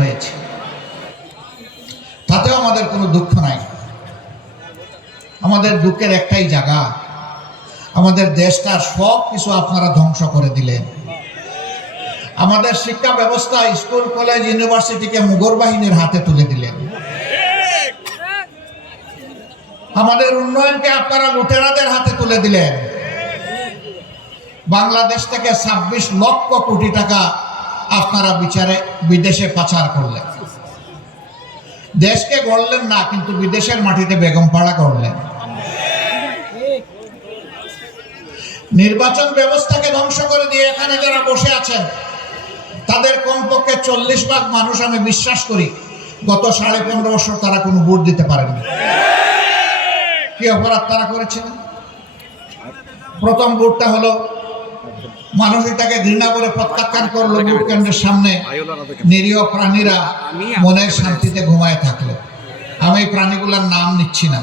হয়েছে, তাতেও আমাদের কোনো দুঃখ নাই। আমাদের দুঃখের একটাই জায়গা, আমাদের দেশটার সব কিছু আপনারা ধ্বংস করে দিলেন। আমাদের শিক্ষা ব্যবস্থা, স্কুল কলেজ ইউনিভার্সিটিকে মুঘল বাহিনীর হাতে তুলে দিলেন। আমাদের উন্নয়নকে আপনারা লুটেরাদের হাতে তুলে দিলেন। বাংলাদেশ থেকে 26 লক্ষ কোটি টাকা আপনারা বিদেশে পাচার করলেন। দেশকে গড়লেন না, কিন্তু বিদেশের মাটিতে বেগমপাড়া করলেন। নির্বাচন ব্যবস্থাকে ধ্বংস করে দিয়ে এখানে যারা বসে আছেন তাদের কমপক্ষে 40% মানুষ, আমি বিশ্বাস করি, গত 15.5 বছর তারা কোনো ভোট দিতে পারেনি। কি অপরাধ তারা করেছিলেন? প্রথম ভোটটা হলো মানুষ এটাকে ঘৃণা করে প্রত্যাখ্যান করলো ভোট কেন্দ্রের সামনে, নিরীহ প্রাণীরা মনের শান্তিতে ঘুমায় থাকলো। আমি এই প্রাণীগুলোর নাম নিচ্ছি না।